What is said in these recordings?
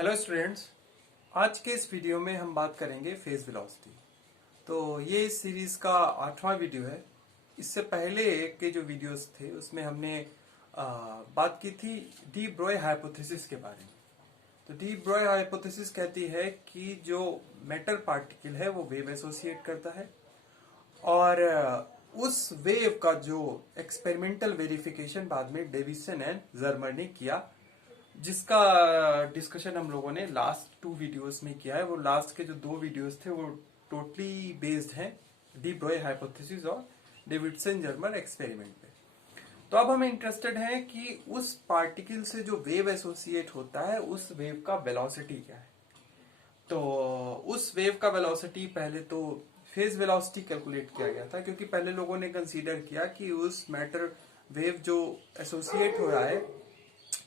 Hello students, आज के इस वीडियो में हम बात करेंगे फेज वेलोसिटी। तो ये इस सीरीज का 8वां वीडियो है। इससे पहले के जो वीडियोस थे उसमें हमने बात की थी डी ब्रोय हाइपोथेसिस के बारे में। तो डी ब्रोय हाइपोथेसिस कहती है कि जो मेटल पार्टिकल है वो वेव एसोसिएट करता है और उस वेव का जो एक्सपेरिमेंटल वेरिफिकेशन बाद में डेविसन एंड जर्मर ने किया, जिसका डिस्कशन हम लोगों ने लास्ट 2 वीडियोस में किया है। वो लास्ट के जो 2 वीडियोस थे वो टोटली बेस्ड हैं डी ब्रोय हाइपोथेसिस और डेविडसन जर्मर एक्सपेरिमेंट पे। तो अब हम इंटरेस्टेड हैं कि उस पार्टिकल से जो वेव एसोसिएट होता है उस वेव का वेलोसिटी क्या है। तो उस वेव का वेलोसिटी पहले तो फेज वेलोसिटी कैलकुलेट किया गया था, क्योंकि पहले लोगों ने कंसीडर किया कि उस मैटर वेव जो एसोसिएट हो रहा है,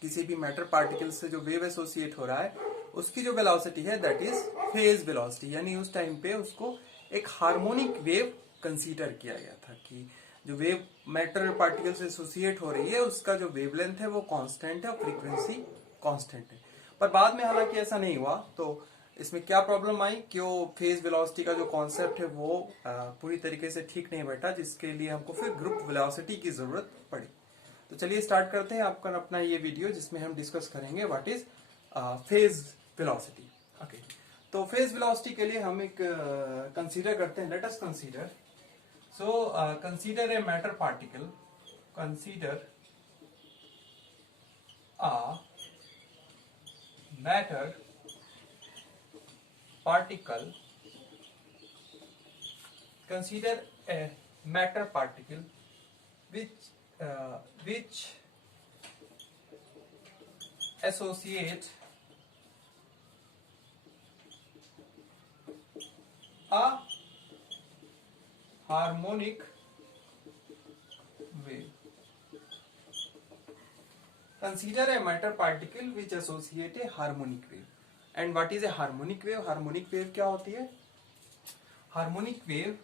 किसी भी मैटर पार्टिकल से जो वेव एसोसिएट हो रहा है उसकी जो वेलोसिटी है दैट इज फेज वेलोसिटी। यानी उस टाइम पे उसको एक हार्मोनिक वेव कंसीडर किया गया था कि जो वेव मैटर पार्टिकल से एसोसिएट हो रही है उसका जो वेवलेंथ है वो कांस्टेंट है और फ्रीक्वेंसी कांस्टेंट है। पर बाद में हालांकि ऐसा नहीं हुआ। तो इसमें क्या प्रॉब्लम आई कि वो फेज वेलोसिटी का जो कॉन्सेप्ट है वो पूरी तरीके से ठीक नहीं बैठा, जिसके लिए हमको फिर ग्रुप वेलोसिटी की जरूरत पड़ी। तो चलिए स्टार्ट करते हैं आपका अपना ये वीडियो, जिसमें हम डिस्कस करेंगे what is phase velocity. Okay, तो फेज वेलोसिटी के लिए हम एक कंसीडर करते हैं। Let us consider, so consider a matter particle, consider a matter particle, consider a matter particle which associate a harmonic wave. Consider a matter particle which associate a harmonic wave. And what is a harmonic wave? Harmonic wave क्या होती है? Harmonic wave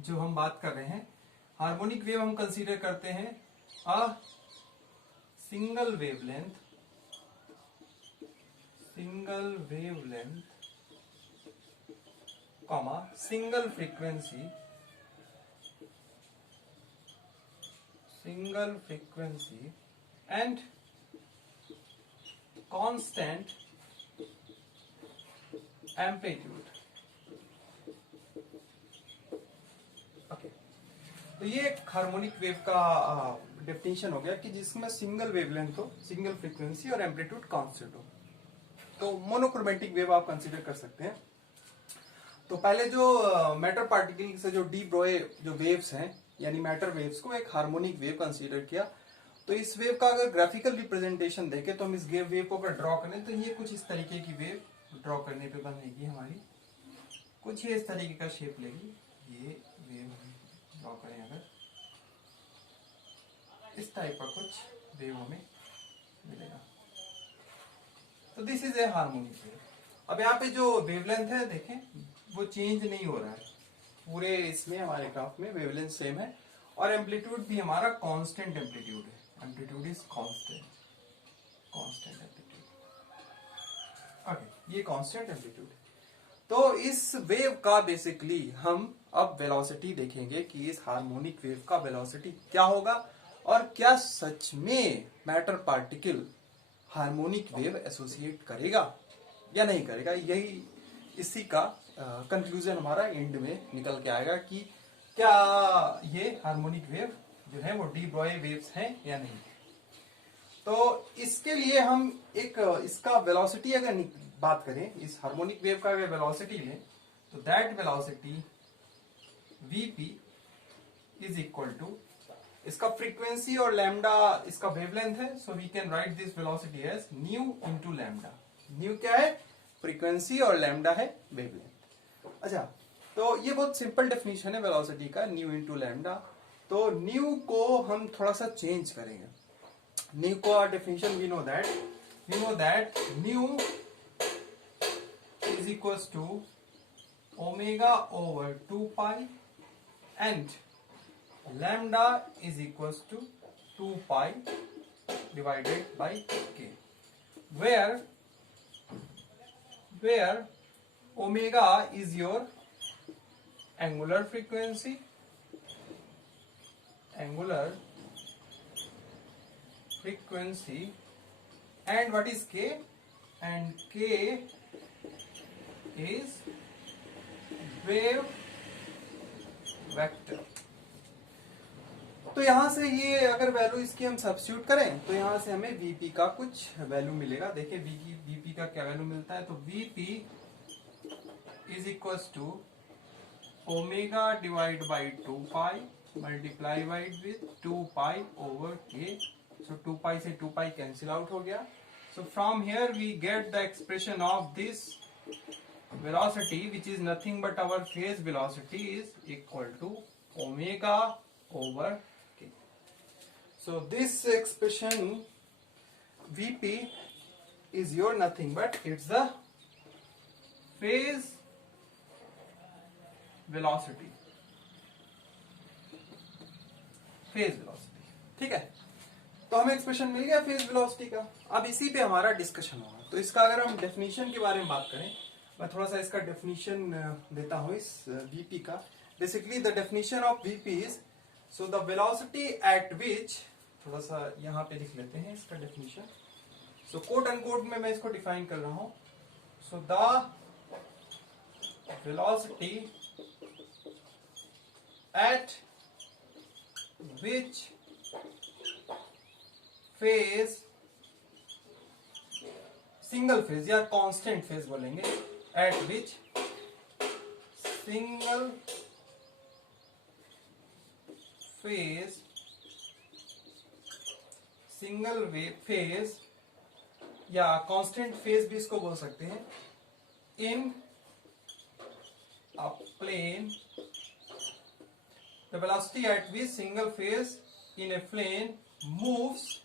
जो हम बात कर रहे हैं, harmonic wave हम कंसीडर करते हैं a single wavelength comma single frequency and constant amplitude. तो ये एक हार्मोनिक वेव का डेफिनेशन हो गया कि जिसमें सिंगल वेवलेंथ हो, सिंगल फ्रीक्वेंसी और एम्पलीट्यूड कांस्टेंट हो। तो मोनोक्रोमेटिक वेव आप कंसीडर कर सकते हैं। तो पहले जो मैटर पार्टिकल से जो डी ब्रोय जो वेव्स हैं, यानी मैटर वेव्स को एक हार्मोनिक वेव कंसीडर किया। तो इस वेव का अगर ग्राफिकल रिप्रेजेंटेशन देखें तो हम इस वेव को अगर ड्रॉ करें तो ये कुछ इस तरीके की वेव ड्रॉ करने पे बनेगी हमारी, कुछ ये इस तरीके का शेप लेगी। ये वेव ड्रॉ करें अगर, इस टाइप का कुछ वेव हमें मिलेगा। तो this is a harmonic wave. अब यहाँ पे जो वेवलेंथ है देखें वो चेंज नहीं हो रहा है, पूरे इसमें हमारे ग्राफ में वेवलेंथ सेम है और एम्पलीट्यूड भी हमारा कांस्टेंट एम्पलीट्यूड है। Amplitude is constant amplitude. Okay, ये कांस्टेंट एम्पलीट्यूड है। तो इस वेव का बेसिकली हम अब वेलोसिटी देखेंगे कि इस हार्मोनिक वेव का वेलोसिटी क्या होगा और क्या सच में matter particle harmonic wave associate करेगा या नहीं करेगा। यही इसी का कंक्लूजन हमारा एंड में निकल के आएगा कि क्या ये हार्मोनिक वेव जो है वो डी ब्रोय वेव्स हैं या नहीं। तो इसके लिए हम एक इसका वेलोसिटी अगर बात करें, इस हार्मोनिक वेव का अगर वेलोसिटी लें तो that velocity vp is equal to, इसका फ्रीक्वेंसी और लैम्डा इसका वेवलेंथ है, so we can write this velocity as nu into lambda. Nu क्या है? फ्रीक्वेंसी और लैम्डा है वेवलेंथ। अच्छा, तो ये बहुत सिंपल डेफिनेशन है वेलोसिटी का, न्यू इनटू लैम्डा। तो न्यू को हम थोड़ा सा चेंज करेंगे। न्यू को definition we know that nu is equal to omega over 2 pi and lambda is equals to 2 pi divided by k, where where omega is your angular frequency, and what is k? And k is wave vector. तो यहां से ये अगर value इसकी हम substitute करें तो यहां से हमें वीपी का कुछ वैल्यू मिलेगा। देखिए वीपी का क्या वैल्यू मिलता है, तो VP is equal to omega divide by 2 pi multiply by with 2 pi over k. So 2 पाई से 2 पाई कैंसिल आउट हो गया। So from here we get the expression of this velocity, which is nothing but our phase velocity, is equal to omega over k. So this expression Vp is your nothing but it's the phase velocity, ठीक है। तो हमें expression मिल गया phase velocity का। अब इसी पे हमारा डिस्कशन होगा। तो इसका अगर हम डेफिनेशन के बारे में बात करें, मैं थोड़ा सा इसका डेफिनेशन देता हूं इस वीपी का। Basically the definition of VP is, so the velocity at विच, थोड़ा सा यहां पे लिख लेते हैं इसका डेफिनेशन। सो कोट अनकोट में मैं इसको डिफाइन कर रहा हूं। So the velocity at which phase, single phase या कांस्टेंट फेज बोलेंगे, एट विच सिंगल फेज या कांस्टेंट फेज भी इसको बोल सकते हैं, in a plane, the velocity at which single phase in a plane moves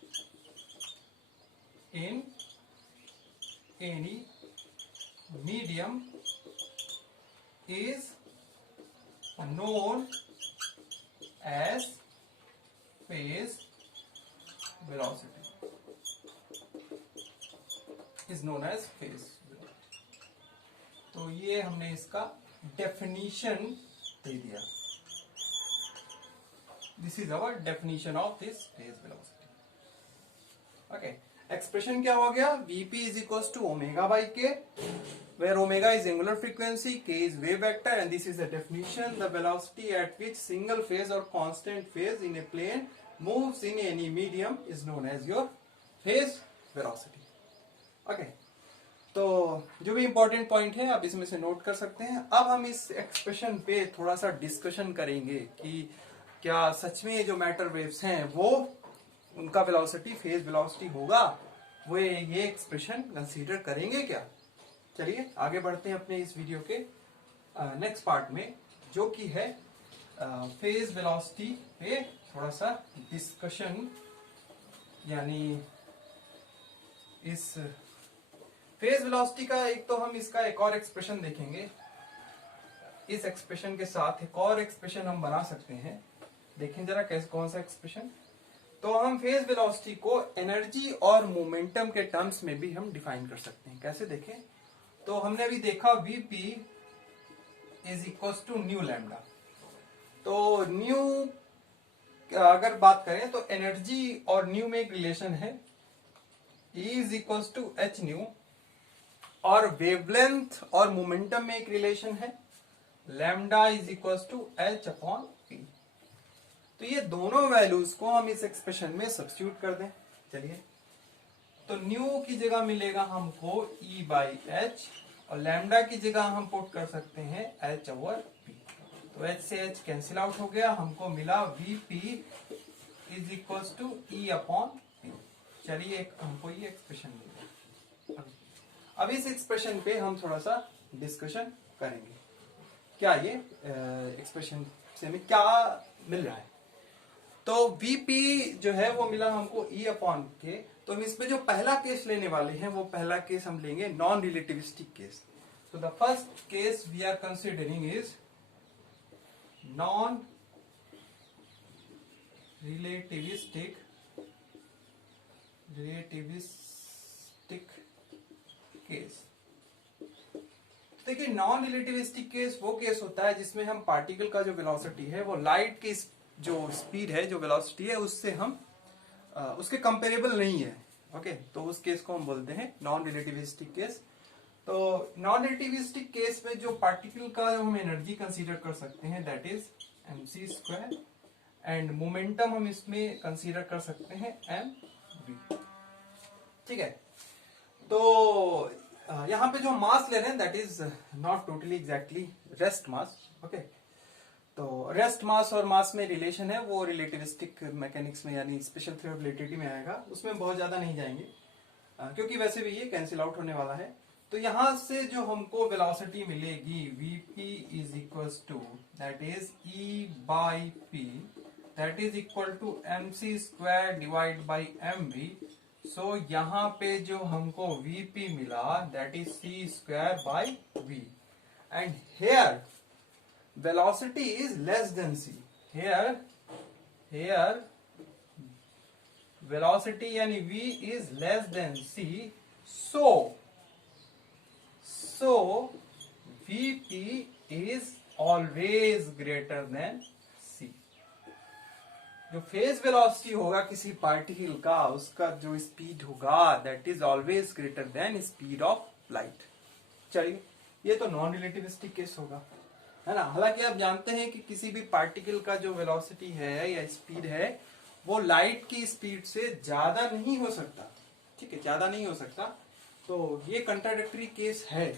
in any medium is known as phase velocity, तो ये हमने इसका डेफिनेशन दे दिया। This is our definition of this phase velocity. Okay, expression क्या हो गया, Vp is equals to omega by k, where omega is angular frequency, k is wave vector, and this is the definition. The velocity at which single phase or constant phase in a plane moves in any medium is known as your phase velocity. Okay, तो जो भी important point है आप इसमें से note कर सकते हैं। अब हम इस एक्सप्रेशन पे थोड़ा सा डिस्कशन करेंगे कि क्या सच में जो मैटर वेव्स हैं वो उनका वेलोसिटी फेज वेलोसिटी होगा, वो ये एक्सप्रेशन कंसीडर करेंगे क्या। चलिए आगे बढ़ते हैं अपने इस वीडियो के नेक्स्ट पार्ट में, जो कि है फेज वेलोसिटी पे थोड़ा सा डिस्कशन। यानी इस फेज वेलोसिटी का एक तो हम इसका एक और एक्सप्रेशन देखेंगे। इस एक्सप्रेशन के साथ एक और एक्सप्रेशन हम बना सकते हैं। देखें जरा कैसे, कौन सा एक्सप्रेशन। तो हम फेज वेलोसिटी को एनर्जी और मोमेंटम के टर्म्स में भी हम डिफाइन कर सकते हैं। कैसे देखें, तो हमने अभी देखा Vp is equal to nu lambda. तो न्यू अगर बात करें तो एनर्जी और न्यू में एक रिलेशन है, E is equal to h nu, और वेवलेंथ और मोमेंटम में एक रिलेशन है, lambda is equal to h upon p. तो ये दोनों वैल्यूज को हम इस एक्सप्रेशन में सब्स्टिट्यूट कर दें। चलिए, तो न्यू की जगह मिलेगा हमको E बाई एच, और लैम्डा की जगह हम पुट कर सकते हैं एच ओवर पी। तो एच से एच कैंसिल आउट हो गया, हमको मिला Vp is equal to E upon p. चलिए हमको ये एक्सप्रेशन मिल गया। अब इस एक्सप्रेशन पे हम थोड़ा सा डिस्कशन करेंगे, क्या ये एक्सप्रेशन से हमें क्या मिल रहा है। तो Vp जो है वो मिला हमको E अपॉन के। तो हम इसमें जो पहला केस लेने वाले हैं वो पहला केस हम लेंगे नॉन रिलेटिविस्टिक केस। तो the first case we are considering is non relativistic case. देखिए नॉन रिलेटिविस्टिक केस वो केस होता है जिसमें हम पार्टिकल का जो वेलोसिटी है वो लाइट की जो स्पीड है, जो वेलोसिटी है, उससे हम उसके कंपेरेबल नहीं है। ओके, तो उस केस को हम बोलते हैं नॉन रिलेटिविस्टिक केस। तो नॉन रिलेटिविस्टिक केस में जो पार्टिकल का जो हम एनर्जी कंसीडर कर सकते हैं that is mc², and momentum हम इसमें कंसीडर कर सकते हैं mv। ठीक है, तो यहाँ पे जो मास ले रहे हैं that is not totally exactly rest mass. Okay, तो रेस्ट मास और मास में रिलेशन है वो रिलेटिविस्टिक मैकेनिक्स में यानी स्पेशल थ्योरी ऑफ रिलेटिविटी में आएगा, उसमें बहुत ज्यादा नहीं जाएंगे क्योंकि वैसे भी ये कैंसिल आउट होने वाला है। तो यहां से जो हमको वेलोसिटी मिलेगी vp is equal to that is e by p that is equal to mc² divide by mv। So यहाँ पे जो हमको vp मिला that is c² by v, and here velocity is less than c। here velocity यानी v is less than c, so vp is always greater than c। जो phase velocity होगा किसी particle का, उसका जो स्पीड होगा that is always greater than speed of light. चलिए, ये तो नॉन रिलेटिविस्टिक केस होगा, है ना। हालांकि आप जानते हैं कि किसी भी पार्टिकल का जो वेलोसिटी है या स्पीड है वो लाइट की स्पीड से ज्यादा नहीं हो सकता। ठीक है, ज्यादा नहीं हो सकता, तो ये कंट्राडिक्टरी केस है।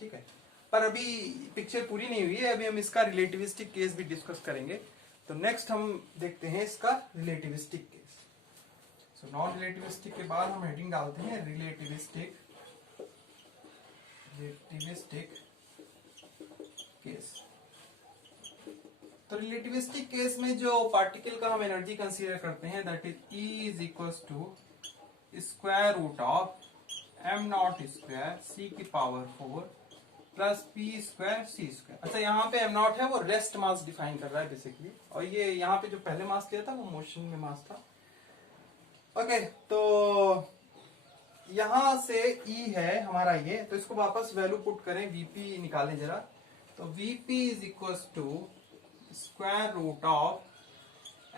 ठीक है, पर अभी पिक्चर पूरी नहीं हुई है, अभी हम इसका रिलेटिविस्टिक केस भी डिस्कस करेंगे। तो नेक्स्ट हम देखते हैं इसका relativistic case. So non relativistic के बाद हम हेडिंग डालते हैं रिलेटिविस्टिक केस। तो रिलेटिविस्टिक केस में जो पार्टिकल का हम एनर्जी कंसीडर करते हैं that is E is equal to square root of m0² c की पावर 4 प्लस p² c²। अच्छा, यहाँ पे m0 है वो रेस्ट मास डिफाइन कर रहा है बेसिकली, और ये यहाँ पे जो पहले मास लिया था वो मोशन में मास था। ओके, तो यहां से E है हमारा ये, तो इसको वापस वैल्यू पुट करें, vp निकालें जरा। तो vp is equal to square root of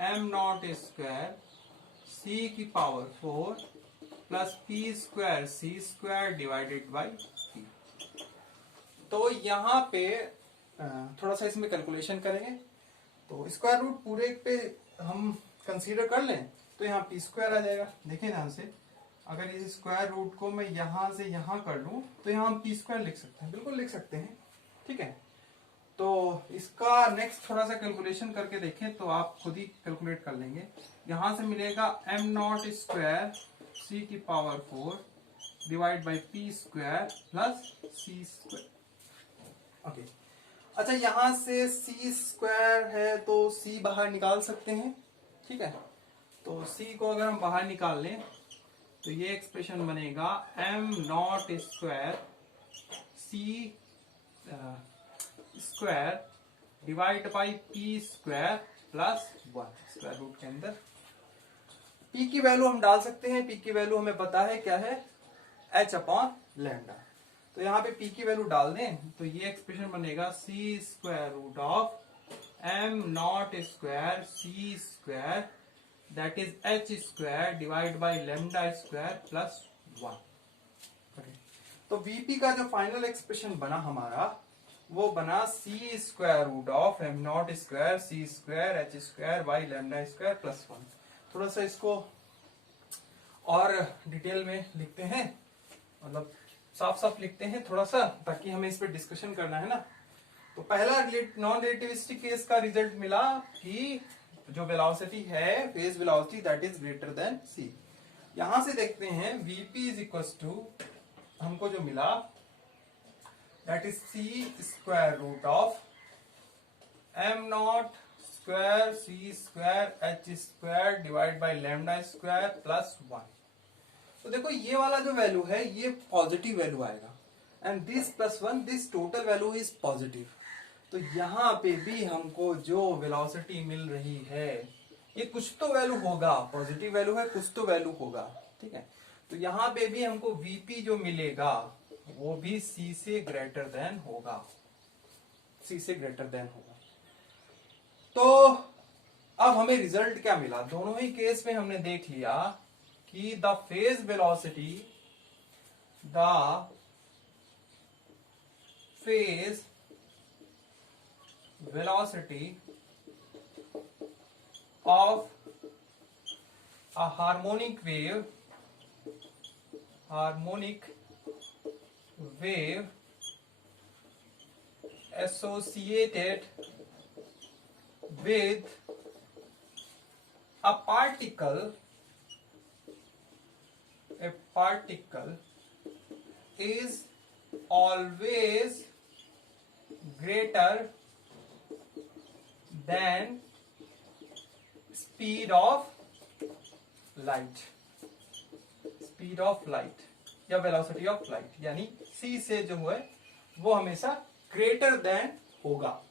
m0² c की power 4 plus p² c² divided by p। तो यहाँ पे थोड़ा सा इसमें कैलकुलेशन करेंगे। तो स्क्वायर रूट पूरे पे हम कंसीडर कर लें तो यहाँ p² आ जाएगा। देखिए ध्यान से, अगर इस स्क्वायर रूट को मैं यहां से यहां कर लूं तो यहां हम p² लिख सकते हैं, बिल्कुल लिख सकते हैं। ठीक है, तो इसका नेक्स्ट थोड़ा सा कैलकुलेशन करके देखें तो आप खुद ही कैलकुलेट कर लेंगे। यहां से मिलेगा m0² c की power 4 divide by p² plus c²। Okay, अच्छा, यहां से c² है तो c बाहर निकाल सकते हैं। ठीक है, तो c को अगर हम बाहर निकाल लें तो ये एक्सप्रेशन बनेगा m0² c² divide by p² plus 1 square root के अंदर। p की वैल्यू हम डाल सकते हैं, p की वैल्यू हमें पता है क्या है, h/λ। तो यहाँ पे p की वैल्यू डाल दें तो ये एक्सप्रेशन बनेगा c² of m0² c² that is h² divide by λ² plus 1। तो vp का जो फाइनल एक्सप्रेशन बना हमारा वो बना c² of m0² c² h² by λ² plus 1। थोड़ा सा इसको और डिटेल में लिखते हैं, मतलब साफ साफ लिखते हैं थोड़ा सा, ताकि हमें इस पर डिस्कशन करना है ना। तो पहला नॉन रिलेटिविस्टिक केस का रिजल्ट मिला कि जो वेलोसिटी है phase velocity that is greater than c। यहां से देखते हैं vp इज इक्वल टू हमको जो मिला that is c² of m0² c² h² divide by λ² plus 1। तो देखो ये वाला जो वैल्यू है ये पॉजिटिव वैल्यू आएगा, and this plus 1 this total value is positive. तो यहाँ पे भी हमको जो वेलोसिटी मिल रही है ये कुछ तो वैल्यू होगा, पॉजिटिव वैल्यू है, कुछ तो वैल्यू होगा। ठीक है, तो यहाँ पे भी हमको vp जो मिलेगा वो भी c से ग्रेटर देन होगा, c से ग्रेटर देन होगा। तो अब हमें रिजल्ट क्या मिला, दोनों ही केस में हमने देख लिया कि the phase velocity of a harmonic wave associated with a particle is always greater than speed of light या वेलोसिटी ऑफ लाइट, यानी c से जो है वो हमेशा ग्रेटर देन होगा।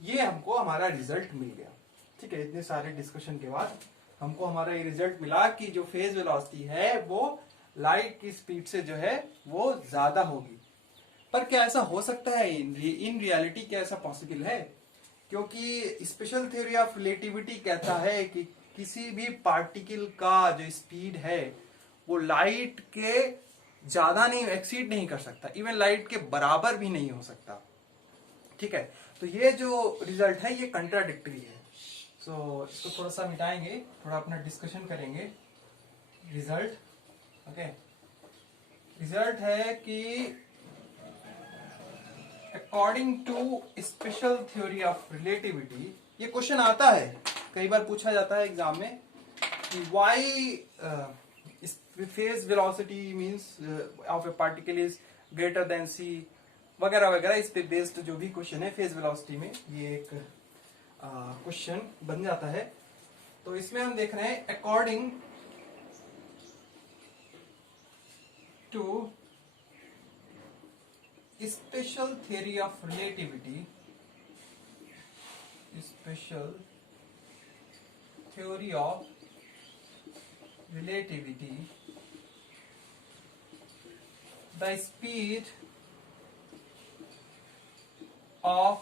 ये हमको हमारा रिजल्ट मिल गया। ठीक है, इतने सारे डिस्कशन के बाद हमको हमारा ये रिजल्ट मिला कि जो फेज वेलोसिटी है वो लाइट की स्पीड से जो है वो ज्यादा होगी। पर क्या ऐसा हो सकता है इन रियलिटी? क्या ऐसा पॉसिबल है? क्योंकि स्पेशल थ्योरी ऑफ रिलेटिविटी कहता है कि किसी भी पार्टिकल का जो स्पीड है वो लाइट के ज्यादा नहीं, एक्सीड नहीं कर सकता, इवन लाइट के बराबर भी नहीं हो सकता। ठीक है, तो ये जो रिजल्ट है ये कंट्राडिक्टरी है। सो इसको थोड़ा सा मिटाएंगे, थोड़ा अपना डिस्कशन करेंगे। रिजल्ट, ओके, रिजल्ट है कि according to special theory of relativity, ये क्वेश्चन आता है, कई बार पूछा जाता है एग्जाम में कि why phase velocity means of A particle is greater than c वगैरह वगैरह। इस पे बेस्ड जो भी क्वेश्चन है फेज वेलोसिटी में, ये एक क्वेश्चन बन जाता है। तो इसमें हम देख रहे हैं according to special theory of relativity, special theory of relativity, the speed of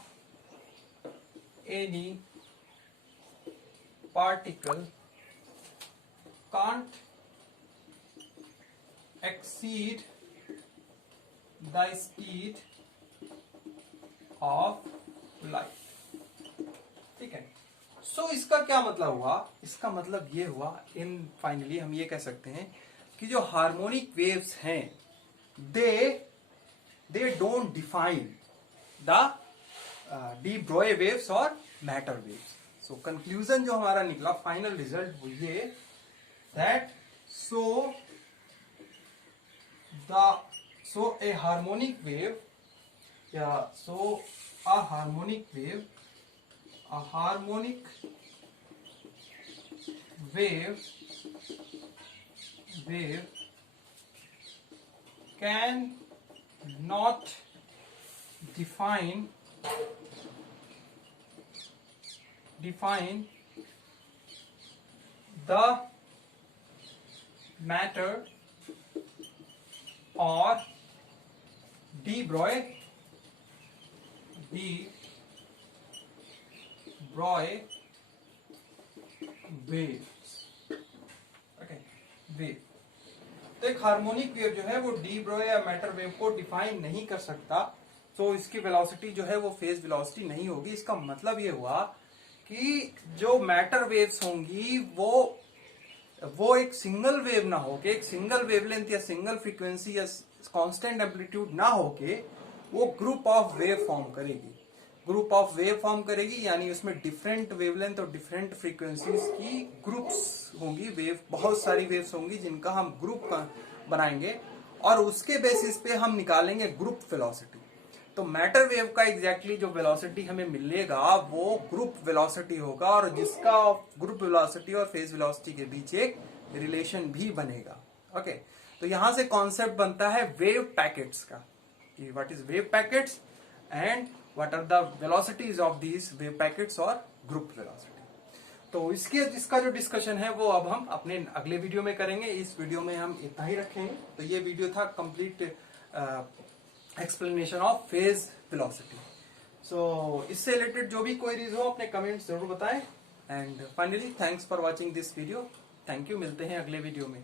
any particle can't exceed the speed of light। ठीक है, सो इसका क्या मतलब हुआ? इसका मतलब ये हुआ, इन फाइनली हम ये कह सकते हैं कि जो हार्मोनिक वेव्स हैं they don't define the de Broglie waves और matter waves। so conclusion जो हमारा निकला, फाइनल रिजल्ट वो ये that a harmonic wave can not define the matter or de Broglie waves। Okay, wave, तो एक हार्मोनिक वेव जो है वो डी ब्रॉय या मैटर वेव को डिफाइन नहीं कर सकता, तो इसकी वेलोसिटी जो है वो फेज वेलोसिटी नहीं होगी। इसका मतलब ये हुआ कि जो मैटर वेव्स होंगी वो एक सिंगल वेव ना होके, एक सिंगल वेवलेंथ या सिंगल फ्रीक्वेंसी या कांस्टेंट एम्पलीट्यूड ना होके वो ग्रुप ऑफ वेव फॉर्म करेगी। ग्रुप ऑफ वेव फॉर्म करेगी यानी उसमें डिफरेंट वेवलेंथ और डिफरेंट फ्रीक्वेंसीज की ग्रुप्स होंगी, वेव, बहुत सारी वेव्स होंगी जिनका हम ग्रुप बनाएंगे और उसके बेसिस पे हम निकालेंगे ग्रुप वेलोसिटी। तो मैटर वेव का एग्जैक्टली जो वेलोसिटी हमें मिलेगा वो ग्रुप वेलोसिटी होगा और जिसका ग्रुप वेलोसिटी और फेज वेलोसिटी के बीच एक रिलेशन भी बनेगा। ओके, तो यहां से कॉन्सेप्ट बनता है वेव पैकेट्स का, कि what is wave packets and what are the velocities of these wave packets और ग्रुप वेलोसिटी। तो इसका जो डिस्कशन है वो अब हम अपने अगले वीडियो में करेंगे। इस वीडियो में हम इतना ही रखेंगे। तो ये वीडियो था complete explanation of phase velocity. So इससे रिलेटेड जो भी क्वेरीज हो अपने कमेंट्स जरूर बताएं। And finally thanks for watching this video. Thank you, मिलते हैं अगले वीडियो में।